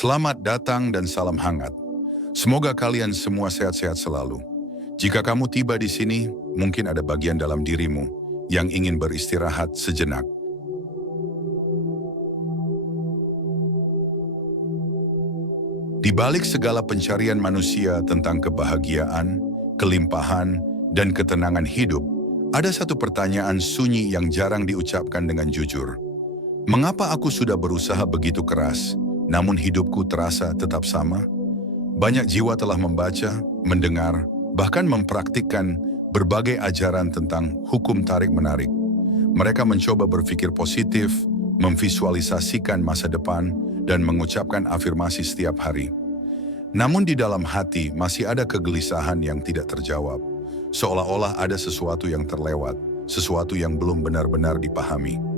Selamat datang dan salam hangat. Semoga kalian semua sehat-sehat selalu. Jika kamu tiba di sini, mungkin ada bagian dalam dirimu yang ingin beristirahat sejenak. Di balik segala pencarian manusia tentang kebahagiaan, kelimpahan, dan ketenangan hidup, ada satu pertanyaan sunyi yang jarang diucapkan dengan jujur. Mengapa aku sudah berusaha begitu keras, namun hidupku terasa tetap sama? Banyak jiwa telah membaca, mendengar, bahkan mempraktikkan berbagai ajaran tentang hukum tarik-menarik. Mereka mencoba berpikir positif, memvisualisasikan masa depan, dan mengucapkan afirmasi setiap hari. Namun di dalam hati masih ada kegelisahan yang tidak terjawab, seolah-olah ada sesuatu yang terlewat, sesuatu yang belum benar-benar dipahami.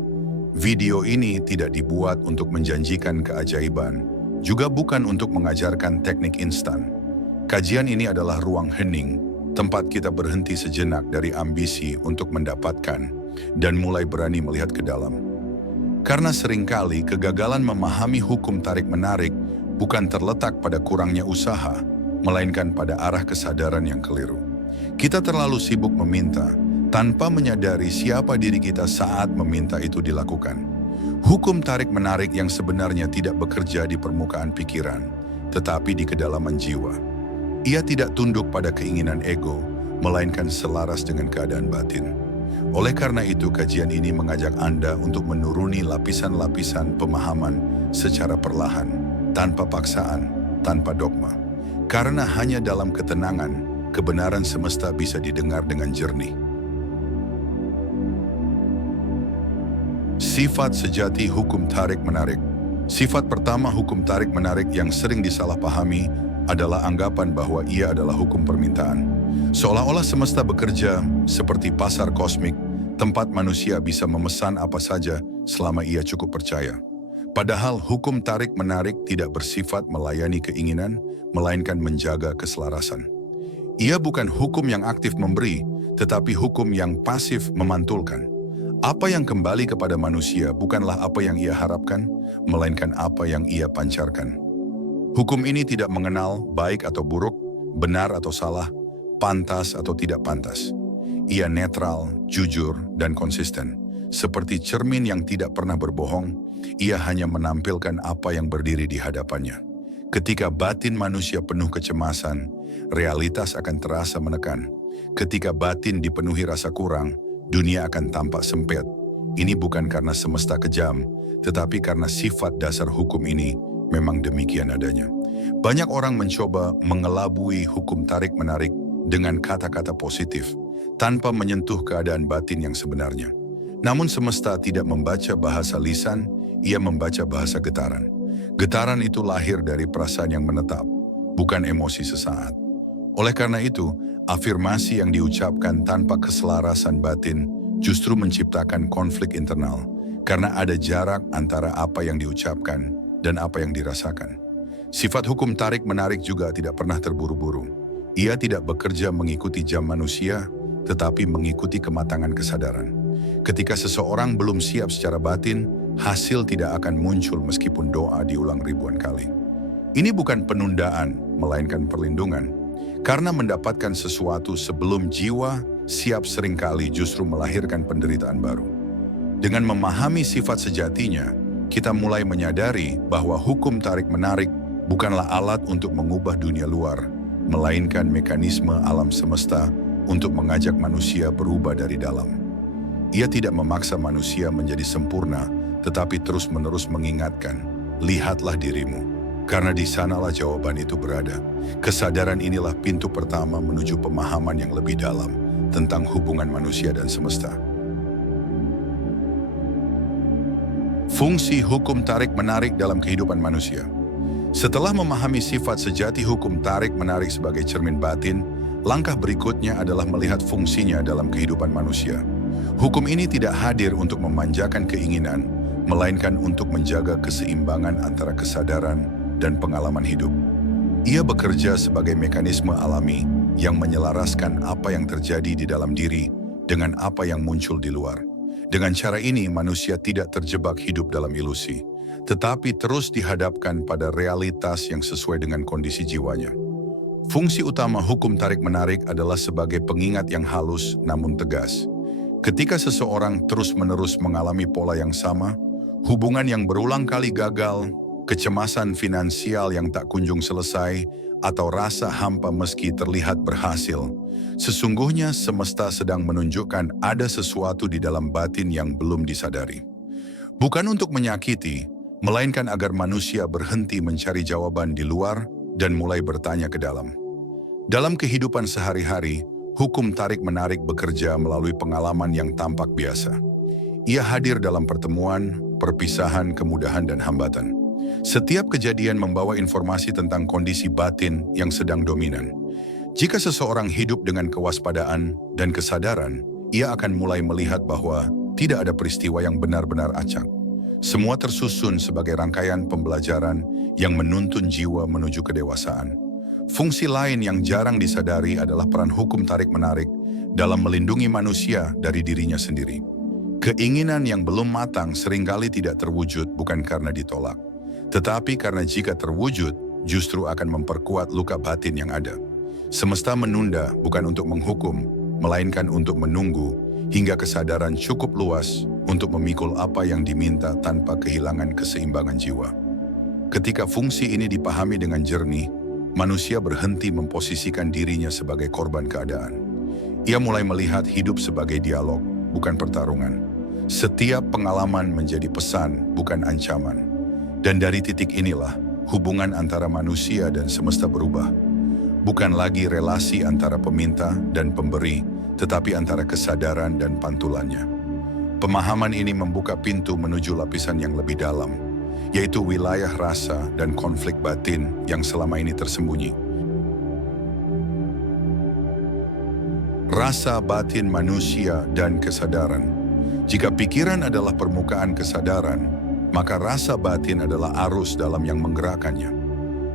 Video ini tidak dibuat untuk menjanjikan keajaiban, juga bukan untuk mengajarkan teknik instan. Kajian ini adalah ruang hening, tempat kita berhenti sejenak dari ambisi untuk mendapatkan dan mulai berani melihat ke dalam. Karena seringkali kegagalan memahami hukum tarik-menarik bukan terletak pada kurangnya usaha, melainkan pada arah kesadaran yang keliru. Kita terlalu sibuk meminta, tanpa menyadari siapa diri kita saat meminta itu dilakukan. Hukum tarik-menarik yang sebenarnya tidak bekerja di permukaan pikiran, tetapi di kedalaman jiwa. Ia tidak tunduk pada keinginan ego, melainkan selaras dengan keadaan batin. Oleh karena itu, kajian ini mengajak Anda untuk menuruni lapisan-lapisan pemahaman secara perlahan, tanpa paksaan, tanpa dogma. Karena hanya dalam ketenangan, kebenaran semesta bisa didengar dengan jernih. Sifat sejati hukum tarik-menarik. Sifat pertama hukum tarik-menarik yang sering disalahpahami adalah anggapan bahwa ia adalah hukum permintaan. Seolah-olah semesta bekerja seperti pasar kosmik, tempat manusia bisa memesan apa saja selama ia cukup percaya. Padahal hukum tarik-menarik tidak bersifat melayani keinginan, melainkan menjaga keselarasan. Ia bukan hukum yang aktif memberi, tetapi hukum yang pasif memantulkan. Apa yang kembali kepada manusia bukanlah apa yang ia harapkan, melainkan apa yang ia pancarkan. Hukum ini tidak mengenal baik atau buruk, benar atau salah, pantas atau tidak pantas. Ia netral, jujur, dan konsisten. Seperti cermin yang tidak pernah berbohong, ia hanya menampilkan apa yang berdiri di hadapannya. Ketika batin manusia penuh kecemasan, realitas akan terasa menekan. Ketika batin dipenuhi rasa kurang, dunia akan tampak sempit. Ini bukan karena semesta kejam, tetapi karena sifat dasar hukum ini memang demikian adanya. Banyak orang mencoba mengelabui hukum tarik-menarik dengan kata-kata positif, tanpa menyentuh keadaan batin yang sebenarnya. Namun semesta tidak membaca bahasa lisan, ia membaca bahasa getaran. Getaran itu lahir dari perasaan yang menetap, bukan emosi sesaat. Oleh karena itu, afirmasi yang diucapkan tanpa keselarasan batin justru menciptakan konflik internal, karena ada jarak antara apa yang diucapkan dan apa yang dirasakan. Sifat hukum tarik-menarik juga tidak pernah terburu-buru. Ia tidak bekerja mengikuti jam manusia, tetapi mengikuti kematangan kesadaran. Ketika seseorang belum siap secara batin, hasil tidak akan muncul meskipun doa diulang ribuan kali. Ini bukan penundaan, melainkan perlindungan. Karena mendapatkan sesuatu sebelum jiwa siap seringkali justru melahirkan penderitaan baru. Dengan memahami sifat sejatinya, kita mulai menyadari bahwa hukum tarik-menarik bukanlah alat untuk mengubah dunia luar, melainkan mekanisme alam semesta untuk mengajak manusia berubah dari dalam. Ia tidak memaksa manusia menjadi sempurna, tetapi terus-menerus mengingatkan, lihatlah dirimu. Karena di sanalah jawaban itu berada. Kesadaran inilah pintu pertama menuju pemahaman yang lebih dalam tentang hubungan manusia dan semesta. Fungsi hukum tarik-menarik dalam kehidupan manusia. Setelah memahami sifat sejati hukum tarik-menarik sebagai cermin batin, langkah berikutnya adalah melihat fungsinya dalam kehidupan manusia. Hukum ini tidak hadir untuk memanjakan keinginan, melainkan untuk menjaga keseimbangan antara kesadaran dan pengalaman hidup. Ia bekerja sebagai mekanisme alami yang menyelaraskan apa yang terjadi di dalam diri dengan apa yang muncul di luar. Dengan cara ini, manusia tidak terjebak hidup dalam ilusi, tetapi terus dihadapkan pada realitas yang sesuai dengan kondisi jiwanya. Fungsi utama hukum tarik-menarik adalah sebagai pengingat yang halus namun tegas. Ketika seseorang terus-menerus mengalami pola yang sama, hubungan yang berulang kali gagal, kecemasan finansial yang tak kunjung selesai, atau rasa hampa meski terlihat berhasil, sesungguhnya semesta sedang menunjukkan ada sesuatu di dalam batin yang belum disadari. Bukan untuk menyakiti, melainkan agar manusia berhenti mencari jawaban di luar dan mulai bertanya ke dalam. Dalam kehidupan sehari-hari, hukum tarik-menarik bekerja melalui pengalaman yang tampak biasa. Ia hadir dalam pertemuan, perpisahan, kemudahan, dan hambatan. Setiap kejadian membawa informasi tentang kondisi batin yang sedang dominan. Jika seseorang hidup dengan kewaspadaan dan kesadaran, ia akan mulai melihat bahwa tidak ada peristiwa yang benar-benar acak. Semua tersusun sebagai rangkaian pembelajaran yang menuntun jiwa menuju kedewasaan. Fungsi lain yang jarang disadari adalah peran hukum tarik-menarik dalam melindungi manusia dari dirinya sendiri. Keinginan yang belum matang seringkali tidak terwujud bukan karena ditolak, tetapi karena jika terwujud, justru akan memperkuat luka batin yang ada. Semesta menunda bukan untuk menghukum, melainkan untuk menunggu hingga kesadaran cukup luas untuk memikul apa yang diminta tanpa kehilangan keseimbangan jiwa. Ketika fungsi ini dipahami dengan jernih, manusia berhenti memposisikan dirinya sebagai korban keadaan. Ia mulai melihat hidup sebagai dialog, bukan pertarungan. Setiap pengalaman menjadi pesan, bukan ancaman. Dan dari titik inilah, hubungan antara manusia dan semesta berubah. Bukan lagi relasi antara peminta dan pemberi, tetapi antara kesadaran dan pantulannya. Pemahaman ini membuka pintu menuju lapisan yang lebih dalam, yaitu wilayah rasa dan konflik batin yang selama ini tersembunyi. Rasa batin manusia dan kesadaran. Jika pikiran adalah permukaan kesadaran, maka rasa batin adalah arus dalam yang menggerakkannya.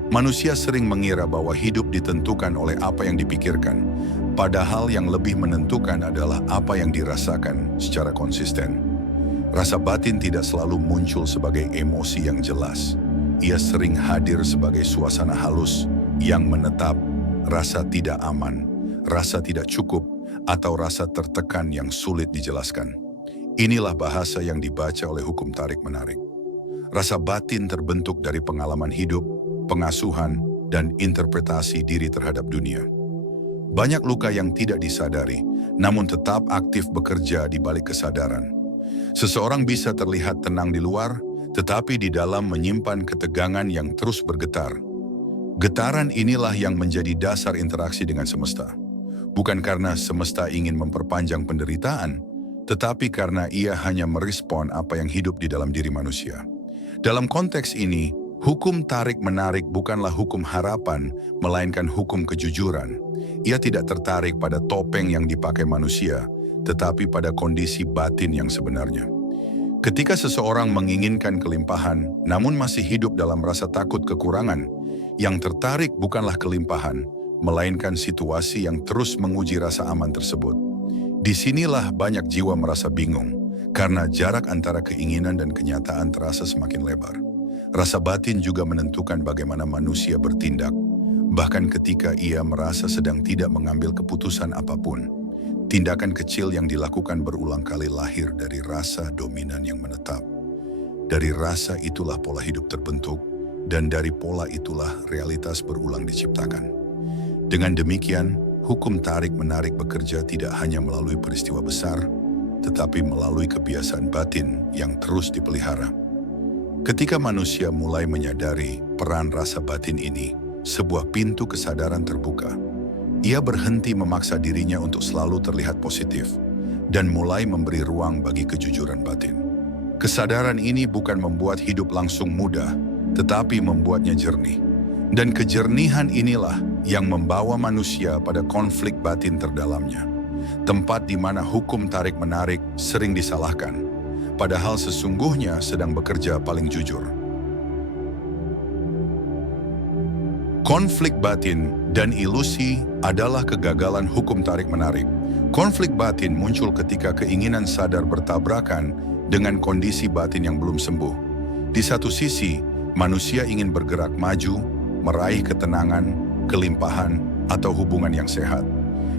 Manusia sering mengira bahwa hidup ditentukan oleh apa yang dipikirkan, padahal yang lebih menentukan adalah apa yang dirasakan secara konsisten. Rasa batin tidak selalu muncul sebagai emosi yang jelas. Ia sering hadir sebagai suasana halus yang menetap, rasa tidak aman, rasa tidak cukup, atau rasa tertekan yang sulit dijelaskan. Inilah bahasa yang dibaca oleh hukum tarik-menarik. Rasa batin terbentuk dari pengalaman hidup, pengasuhan, dan interpretasi diri terhadap dunia. Banyak luka yang tidak disadari, namun tetap aktif bekerja di balik kesadaran. Seseorang bisa terlihat tenang di luar, tetapi di dalam menyimpan ketegangan yang terus bergetar. Getaran inilah yang menjadi dasar interaksi dengan semesta. Bukan karena semesta ingin memperpanjang penderitaan, tetapi karena ia hanya merespon apa yang hidup di dalam diri manusia. Dalam konteks ini, hukum tarik-menarik bukanlah hukum harapan, melainkan hukum kejujuran. Ia tidak tertarik pada topeng yang dipakai manusia, tetapi pada kondisi batin yang sebenarnya. Ketika seseorang menginginkan kelimpahan, namun masih hidup dalam rasa takut kekurangan, yang tertarik bukanlah kelimpahan, melainkan situasi yang terus menguji rasa aman tersebut. Disinilah banyak jiwa merasa bingung, karena jarak antara keinginan dan kenyataan terasa semakin lebar. Rasa batin juga menentukan bagaimana manusia bertindak, bahkan ketika ia merasa sedang tidak mengambil keputusan apapun. Tindakan kecil yang dilakukan berulang kali lahir dari rasa dominan yang menetap. Dari rasa itulah pola hidup terbentuk, dan dari pola itulah realitas berulang diciptakan. Dengan demikian, hukum tarik-menarik bekerja tidak hanya melalui peristiwa besar, tetapi melalui kebiasaan batin yang terus dipelihara. Ketika manusia mulai menyadari peran rasa batin ini, sebuah pintu kesadaran terbuka. Ia berhenti memaksa dirinya untuk selalu terlihat positif dan mulai memberi ruang bagi kejujuran batin. Kesadaran ini bukan membuat hidup langsung mudah, tetapi membuatnya jernih. Dan kejernihan inilah yang membawa manusia pada konflik batin terdalamnya. Tempat di mana hukum tarik-menarik sering disalahkan, padahal sesungguhnya sedang bekerja paling jujur. Konflik batin dan ilusi adalah kegagalan hukum tarik-menarik. Konflik batin muncul ketika keinginan sadar bertabrakan dengan kondisi batin yang belum sembuh. Di satu sisi, manusia ingin bergerak maju, meraih ketenangan, kelimpahan, atau hubungan yang sehat.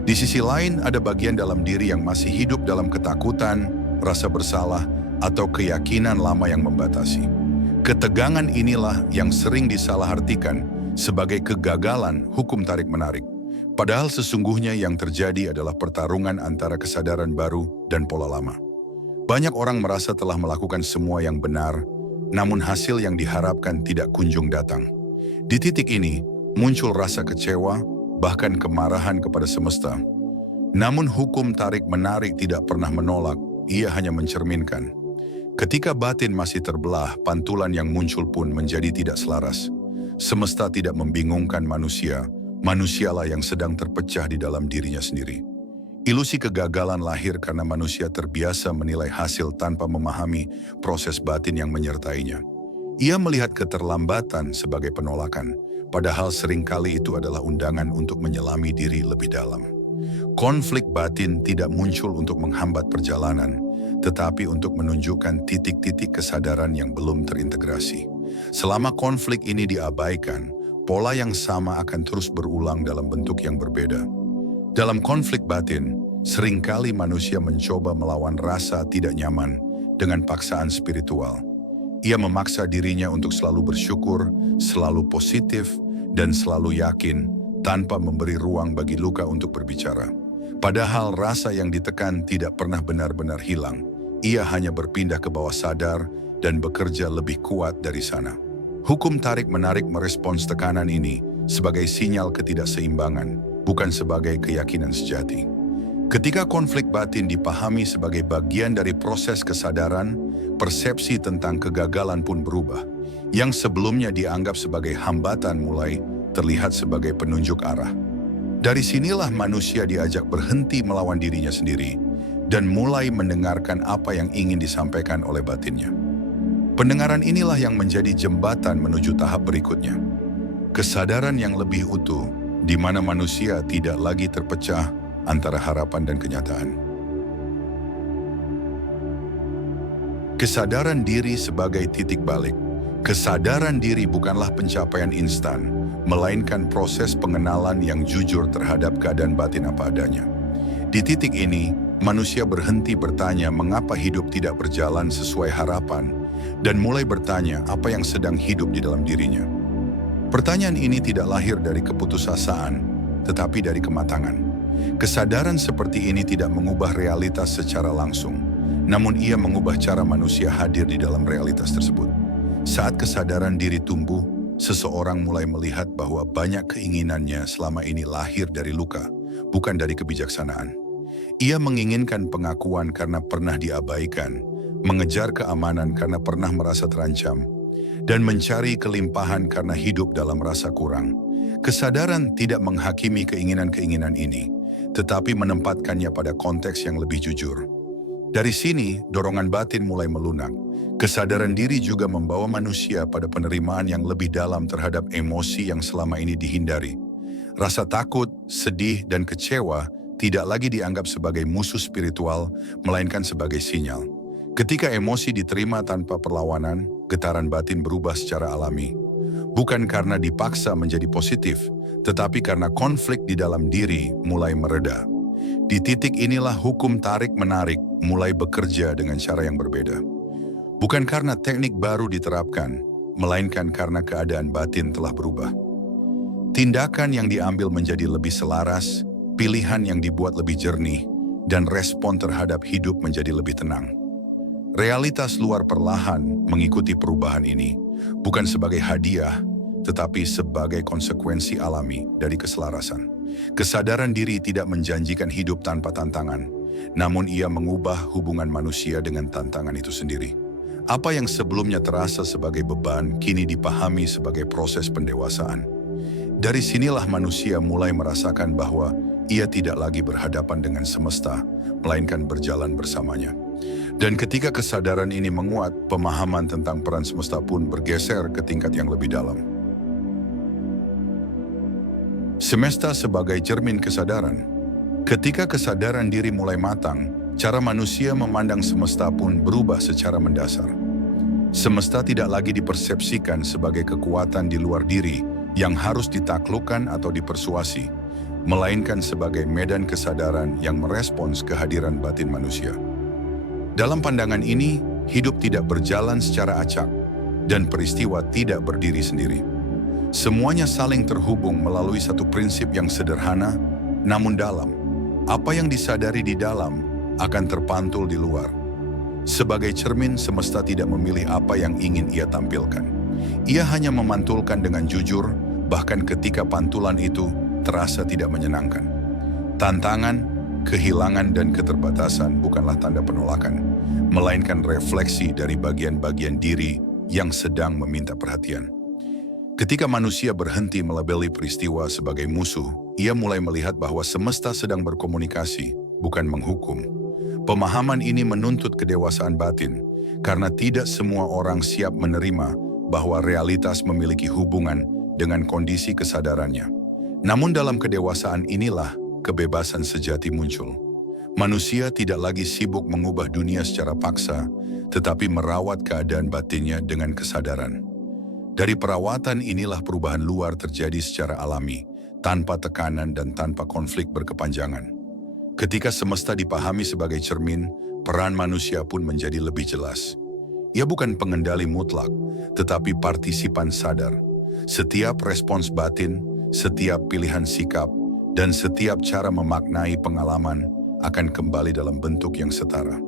Di sisi lain, ada bagian dalam diri yang masih hidup dalam ketakutan, rasa bersalah, atau keyakinan lama yang membatasi. Ketegangan inilah yang sering disalahartikan sebagai kegagalan hukum tarik-menarik. Padahal sesungguhnya yang terjadi adalah pertarungan antara kesadaran baru dan pola lama. Banyak orang merasa telah melakukan semua yang benar, namun hasil yang diharapkan tidak kunjung datang. Di titik ini, muncul rasa kecewa, bahkan kemarahan kepada semesta. Namun hukum tarik-menarik tidak pernah menolak, ia hanya mencerminkan. Ketika batin masih terbelah, pantulan yang muncul pun menjadi tidak selaras. Semesta tidak membingungkan manusia, manusialah yang sedang terpecah di dalam dirinya sendiri. Ilusi kegagalan lahir karena manusia terbiasa menilai hasil tanpa memahami proses batin yang menyertainya. Ia melihat keterlambatan sebagai penolakan, padahal seringkali itu adalah undangan untuk menyelami diri lebih dalam. Konflik batin tidak muncul untuk menghambat perjalanan, tetapi untuk menunjukkan titik-titik kesadaran yang belum terintegrasi. Selama konflik ini diabaikan, pola yang sama akan terus berulang dalam bentuk yang berbeda. Dalam konflik batin, seringkali manusia mencoba melawan rasa tidak nyaman dengan paksaan spiritual. Ia memaksa dirinya untuk selalu bersyukur, selalu positif, dan selalu yakin tanpa memberi ruang bagi luka untuk berbicara. Padahal rasa yang ditekan tidak pernah benar-benar hilang. Ia hanya berpindah ke bawah sadar dan bekerja lebih kuat dari sana. Hukum tarik-menarik merespons tekanan ini sebagai sinyal ketidakseimbangan, bukan sebagai keyakinan sejati. Ketika konflik batin dipahami sebagai bagian dari proses kesadaran, persepsi tentang kegagalan pun berubah. Yang sebelumnya dianggap sebagai hambatan mulai terlihat sebagai penunjuk arah. Dari sinilah manusia diajak berhenti melawan dirinya sendiri dan mulai mendengarkan apa yang ingin disampaikan oleh batinnya. Pendengaran inilah yang menjadi jembatan menuju tahap berikutnya. Kesadaran yang lebih utuh, di mana manusia tidak lagi terpecah antara harapan dan kenyataan. Kesadaran diri sebagai titik balik. Kesadaran diri bukanlah pencapaian instan, melainkan proses pengenalan yang jujur terhadap keadaan batin apa adanya. Di titik ini, manusia berhenti bertanya mengapa hidup tidak berjalan sesuai harapan, dan mulai bertanya apa yang sedang hidup di dalam dirinya. Pertanyaan ini tidak lahir dari keputusasaan, tetapi dari kematangan. Kesadaran seperti ini tidak mengubah realitas secara langsung, namun ia mengubah cara manusia hadir di dalam realitas tersebut. Saat kesadaran diri tumbuh, seseorang mulai melihat bahwa banyak keinginannya selama ini lahir dari luka, bukan dari kebijaksanaan. Ia menginginkan pengakuan karena pernah diabaikan, mengejar keamanan karena pernah merasa terancam, dan mencari kelimpahan karena hidup dalam rasa kurang. Kesadaran tidak menghakimi keinginan-keinginan ini, tetapi menempatkannya pada konteks yang lebih jujur. Dari sini, dorongan batin mulai melunak. Kesadaran diri juga membawa manusia pada penerimaan yang lebih dalam terhadap emosi yang selama ini dihindari. Rasa takut, sedih, dan kecewa tidak lagi dianggap sebagai musuh spiritual, melainkan sebagai sinyal. Ketika emosi diterima tanpa perlawanan, getaran batin berubah secara alami. Bukan karena dipaksa menjadi positif, tetapi karena konflik di dalam diri mulai mereda. Di titik inilah hukum tarik-menarik mulai bekerja dengan cara yang berbeda. Bukan karena teknik baru diterapkan, melainkan karena keadaan batin telah berubah. Tindakan yang diambil menjadi lebih selaras, pilihan yang dibuat lebih jernih, dan respon terhadap hidup menjadi lebih tenang. Realitas luar perlahan mengikuti perubahan ini, bukan sebagai hadiah, tetapi sebagai konsekuensi alami dari keselarasan. Kesadaran diri tidak menjanjikan hidup tanpa tantangan, namun ia mengubah hubungan manusia dengan tantangan itu sendiri. Apa yang sebelumnya terasa sebagai beban, kini dipahami sebagai proses pendewasaan. Dari sinilah manusia mulai merasakan bahwa ia tidak lagi berhadapan dengan semesta, melainkan berjalan bersamanya. Dan ketika kesadaran ini menguat, pemahaman tentang peran semesta pun bergeser ke tingkat yang lebih dalam. Semesta sebagai cermin kesadaran. Ketika kesadaran diri mulai matang, cara manusia memandang semesta pun berubah secara mendasar. Semesta tidak lagi dipersepsikan sebagai kekuatan di luar diri yang harus ditaklukkan atau dipersuasi, melainkan sebagai medan kesadaran yang merespons kehadiran batin manusia. Dalam pandangan ini, hidup tidak berjalan secara acak dan peristiwa tidak berdiri sendiri. Semuanya saling terhubung melalui satu prinsip yang sederhana, namun dalam. Apa yang disadari di dalam akan terpantul di luar. Sebagai cermin, semesta tidak memilih apa yang ingin ia tampilkan. Ia hanya memantulkan dengan jujur, bahkan ketika pantulan itu terasa tidak menyenangkan. Tantangan, kehilangan, dan keterbatasan bukanlah tanda penolakan, melainkan refleksi dari bagian-bagian diri yang sedang meminta perhatian. Ketika manusia berhenti melabeli peristiwa sebagai musuh, ia mulai melihat bahwa semesta sedang berkomunikasi, bukan menghukum. Pemahaman ini menuntut kedewasaan batin, karena tidak semua orang siap menerima bahwa realitas memiliki hubungan dengan kondisi kesadarannya. Namun dalam kedewasaan inilah kebebasan sejati muncul. Manusia tidak lagi sibuk mengubah dunia secara paksa, tetapi merawat keadaan batinnya dengan kesadaran. Dari perawatan inilah perubahan luar terjadi secara alami, tanpa tekanan dan tanpa konflik berkepanjangan. Ketika semesta dipahami sebagai cermin, peran manusia pun menjadi lebih jelas. Ia bukan pengendali mutlak, tetapi partisipan sadar. Setiap respons batin, setiap pilihan sikap, dan setiap cara memaknai pengalaman akan kembali dalam bentuk yang setara.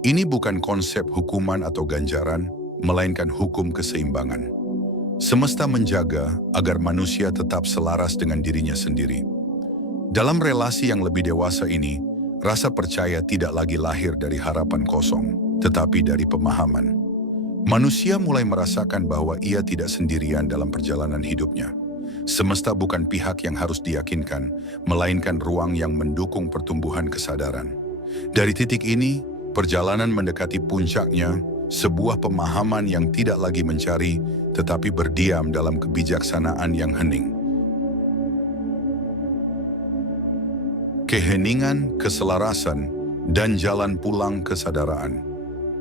Ini bukan konsep hukuman atau ganjaran, melainkan hukum keseimbangan. Semesta menjaga agar manusia tetap selaras dengan dirinya sendiri. Dalam relasi yang lebih dewasa ini, rasa percaya tidak lagi lahir dari harapan kosong, tetapi dari pemahaman. Manusia mulai merasakan bahwa ia tidak sendirian dalam perjalanan hidupnya. Semesta bukan pihak yang harus diyakinkan, melainkan ruang yang mendukung pertumbuhan kesadaran. Dari titik ini, perjalanan mendekati puncaknya, sebuah pemahaman yang tidak lagi mencari, tetapi berdiam dalam kebijaksanaan yang hening. Keheningan, keselarasan, dan jalan pulang kesadaran.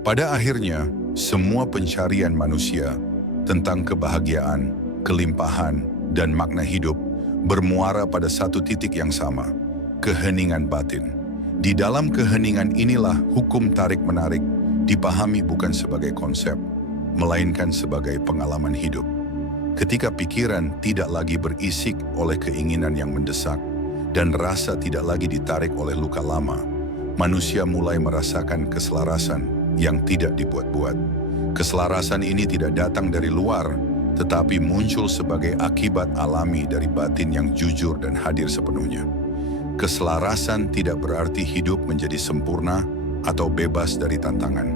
Pada akhirnya, semua pencarian manusia tentang kebahagiaan, kelimpahan, dan makna hidup bermuara pada satu titik yang sama, keheningan batin. Di dalam keheningan inilah hukum tarik-menarik dipahami bukan sebagai konsep, melainkan sebagai pengalaman hidup. Ketika pikiran tidak lagi berisik oleh keinginan yang mendesak, dan rasa tidak lagi ditarik oleh luka lama, manusia mulai merasakan keselarasan yang tidak dibuat-buat. Keselarasan ini tidak datang dari luar, tetapi muncul sebagai akibat alami dari batin yang jujur dan hadir sepenuhnya. Keselarasan tidak berarti hidup menjadi sempurna atau bebas dari tantangan.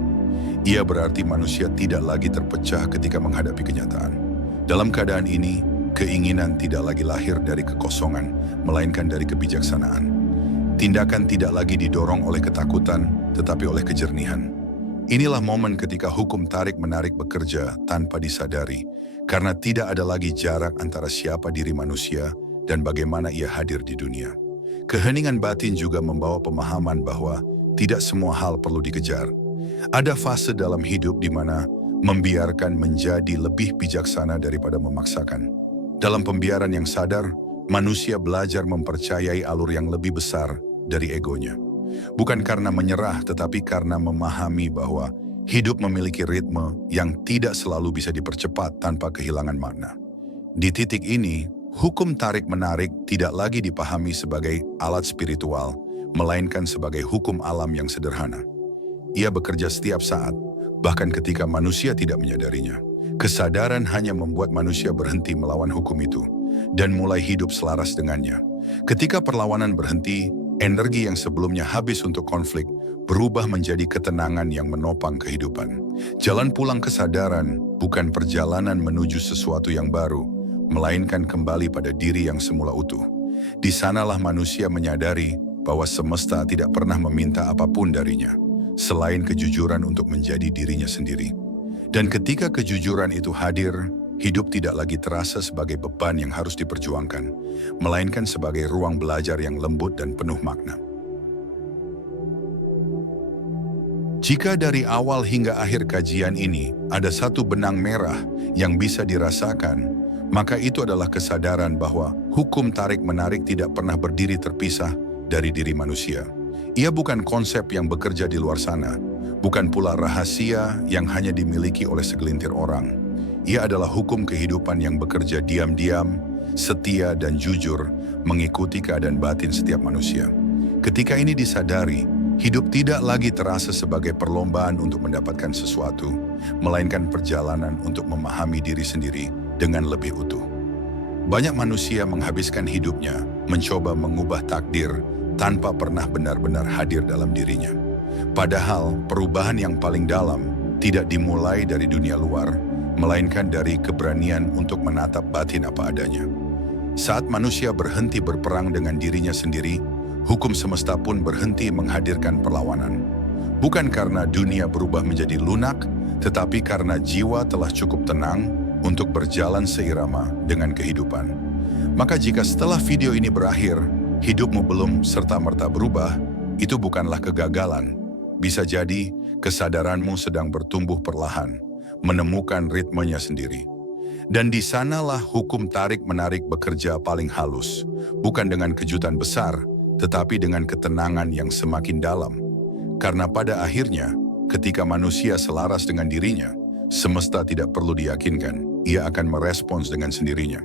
Ia berarti manusia tidak lagi terpecah ketika menghadapi kenyataan. Dalam keadaan ini, keinginan tidak lagi lahir dari kekosongan, melainkan dari kebijaksanaan. Tindakan tidak lagi didorong oleh ketakutan, tetapi oleh kejernihan. Inilah momen ketika hukum tarik-menarik bekerja tanpa disadari, karena tidak ada lagi jarak antara siapa diri manusia dan bagaimana ia hadir di dunia. Keheningan batin juga membawa pemahaman bahwa tidak semua hal perlu dikejar. Ada fase dalam hidup di mana membiarkan menjadi lebih bijaksana daripada memaksakan. Dalam pembiaran yang sadar, manusia belajar mempercayai alur yang lebih besar dari egonya. Bukan karena menyerah, tetapi karena memahami bahwa hidup memiliki ritme yang tidak selalu bisa dipercepat tanpa kehilangan makna. Di titik ini, hukum tarik-menarik tidak lagi dipahami sebagai alat spiritual, melainkan sebagai hukum alam yang sederhana. Ia bekerja setiap saat, bahkan ketika manusia tidak menyadarinya. Kesadaran hanya membuat manusia berhenti melawan hukum itu dan mulai hidup selaras dengannya. Ketika perlawanan berhenti, energi yang sebelumnya habis untuk konflik berubah menjadi ketenangan yang menopang kehidupan. Jalan pulang kesadaran bukan perjalanan menuju sesuatu yang baru, melainkan kembali pada diri yang semula utuh. Di sanalah manusia menyadari bahwa semesta tidak pernah meminta apapun darinya, selain kejujuran untuk menjadi dirinya sendiri. Dan ketika kejujuran itu hadir, hidup tidak lagi terasa sebagai beban yang harus diperjuangkan, melainkan sebagai ruang belajar yang lembut dan penuh makna. Jika dari awal hingga akhir kajian ini ada satu benang merah yang bisa dirasakan, maka itu adalah kesadaran bahwa hukum tarik-menarik tidak pernah berdiri terpisah dari diri manusia. Ia bukan konsep yang bekerja di luar sana, bukan pula rahasia yang hanya dimiliki oleh segelintir orang. Ia adalah hukum kehidupan yang bekerja diam-diam, setia dan jujur mengikuti keadaan batin setiap manusia. Ketika ini disadari, hidup tidak lagi terasa sebagai perlombaan untuk mendapatkan sesuatu, melainkan perjalanan untuk memahami diri sendiri dengan lebih utuh. Banyak manusia menghabiskan hidupnya mencoba mengubah takdir tanpa pernah benar-benar hadir dalam dirinya. Padahal perubahan yang paling dalam tidak dimulai dari dunia luar, melainkan dari keberanian untuk menatap batin apa adanya. Saat manusia berhenti berperang dengan dirinya sendiri, hukum semesta pun berhenti menghadirkan perlawanan. Bukan karena dunia berubah menjadi lunak, tetapi karena jiwa telah cukup tenang untuk berjalan seirama dengan kehidupan. Maka jika setelah video ini berakhir, hidupmu belum serta-merta berubah, itu bukanlah kegagalan. Bisa jadi kesadaranmu sedang bertumbuh perlahan, menemukan ritmenya sendiri. Dan di sanalah hukum tarik-menarik bekerja paling halus, bukan dengan kejutan besar, tetapi dengan ketenangan yang semakin dalam. Karena pada akhirnya, ketika manusia selaras dengan dirinya, semesta tidak perlu diyakinkan, ia akan merespons dengan sendirinya.